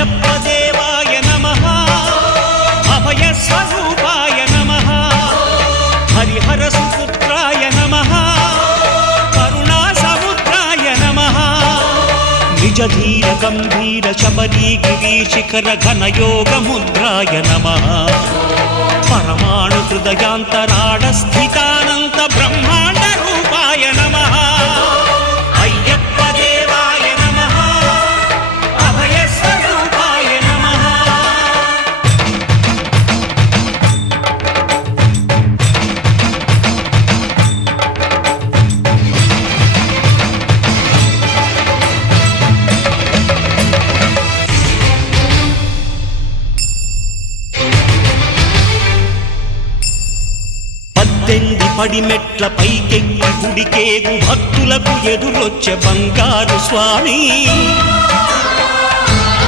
అయ్యప్ప దేవాయ నమః అభయ స్వరూపాయ నమః హరిహర సుపుత్రాయ నమః కరుణా సముద్రాయ నమః నిజ ధీర గంభీర శబరీ గిరి శిఖర ఘన యోగ ముద్రాయ నమః పరమాణు హృదయాంతరాళ స్థితానంత బ్రహ్మాండ రూపాయ నమః అయ్యప్ప దేవాయ నమః అభయ స్వరూపాయ నమః పద్దెంది పడిమెట్ల పైకెక్కి గుడికేగు భక్తులకు ఎదురొచ్చే బంగారు స్వామి